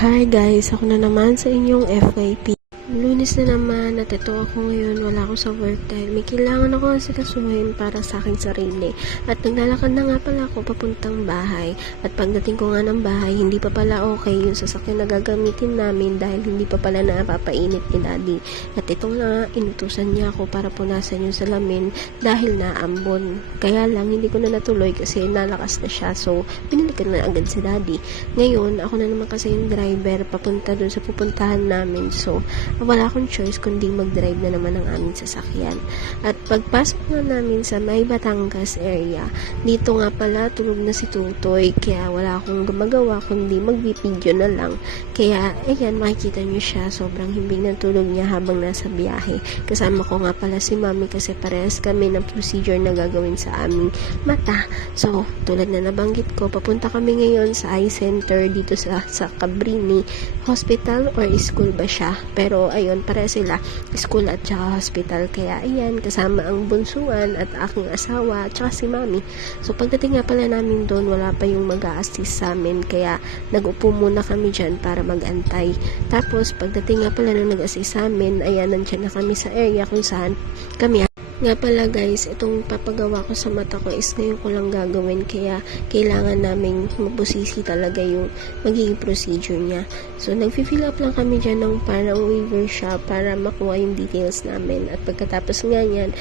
Hi guys, ako na naman sa inyong FYP. Lunes na naman at ito ako ngayon, wala ako sa work dahil may kailangan ako asikasuhin para sa aking sarili. At naglalakad na nga pala ako papuntang bahay. At pagdating ko nga ng bahay, hindi pa pala okay yung sasakyan na gagamitin namin dahil hindi pa pala napapainit ni Daddy. At ito nga, inutusan niya ako para punasan yung salamin dahil naambon. Kaya lang, hindi ko na natuloy kasi nalakas na siya. So, binalikan na agad si Daddy. Ngayon, ako na naman kasi yung driver papunta dun sa pupuntahan namin. So, wala akong choice kundi mag-drive na naman ang aming sasakyan. At pagpasok na namin sa May Batangas area, dito nga pala tulog na si Tutoy, kaya wala akong gumagawa kundi mag-video na lang. Kaya ayan, makikita nyo siya, sobrang himbing ng tulog niya habang nasa biyahe. Kasama ko nga pala si Mami kasi parehas kami ng procedure na gagawin sa aming mata. So, tulad na nabanggit ko, papunta kami ngayon sa eye center dito sa Cabrini Hospital or school ba siya, pero ayun, para sila school at saka hospital. Kaya ayan, kasama ang bunsuan at aking asawa at saka si Mami. So pagdating nga pala namin doon, wala pa yung mag-a-assist sa amin, kaya nag-upo muna kami dyan para mag-antay. Tapos pagdating nga pala nung nag-assist sa amin, ayan, nandyan na kami sa area kung saan kami. Nga pala guys, itong papagawa ko sa mata ko is ngayon ko lang gagawin, kaya kailangan naming mabusisi talaga yung magiging procedure niya. So nag-fill up lang kami dyan ng parang waiver siya para makuha yung details namin. At pagkatapos nga yan,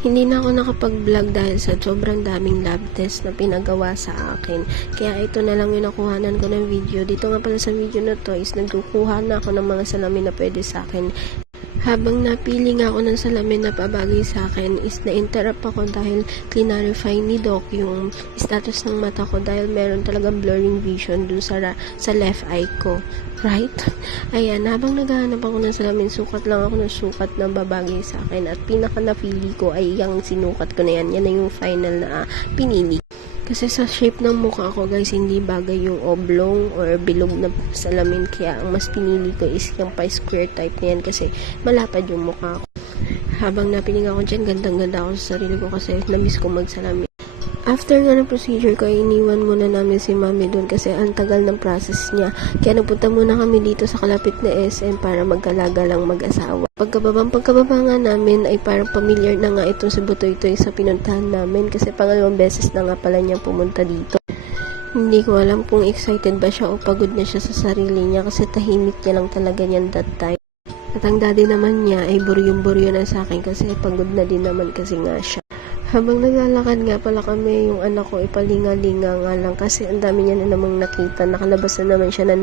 hindi na ako nakapag-vlog dahil sa sobrang daming lab test na pinagawa sa akin. Kaya ito na lang yung nakuhanan ko ng video. Dito nga pala sa video na to is nagkukuha na ako ng mga salamin na pwede sa akin. Habang napili nga ako ng salamin na pabagay sa akin is na-interrupt ako dahil clarify ni Doc yung status ng mata ko dahil meron talagang blurring vision dun sa left eye ko. Right? Ayan, habang naghahanap ako ng salamin, sukat lang ako ng sukat na babagay sa akin at pinaka napili ko ay yung sinukat ko na yan. Yan na yung final na pinili. Kasi sa shape ng mukha ko guys, hindi bagay yung oblong or bilog na salamin. Kaya ang mas pinili ko is yung pa-square type na yan kasi malapad yung mukha ko. Habang napiling ako dyan, gandang-ganda ako sa sarili ko kasi na-miss ko magsalamin. After nga ng procedure ko, iniwan muna namin si Mami doon kasi ang tagal ng process niya. Kaya nagpunta muna kami dito sa kalapit na SM para magkalaga lang mag-asawa. Pagkababa nga namin ay parang familiar na nga itong si Butoy-Toy sa pinuntahan namin kasi pangalawang beses na nga pala niya pumunta dito. Hindi ko alam kung excited ba siya o pagod na siya sa sarili niya kasi tahimik niya lang talaga niyan that time. At ang daddy naman niya ay buryong-buryo na sa akin kasi pagod na din naman kasi nga siya. Habang naglalakad nga pala kami, yung anak ko ipalinga-linga nga lang kasi ang dami niya na namang nakita. Nakalabas na naman siya ng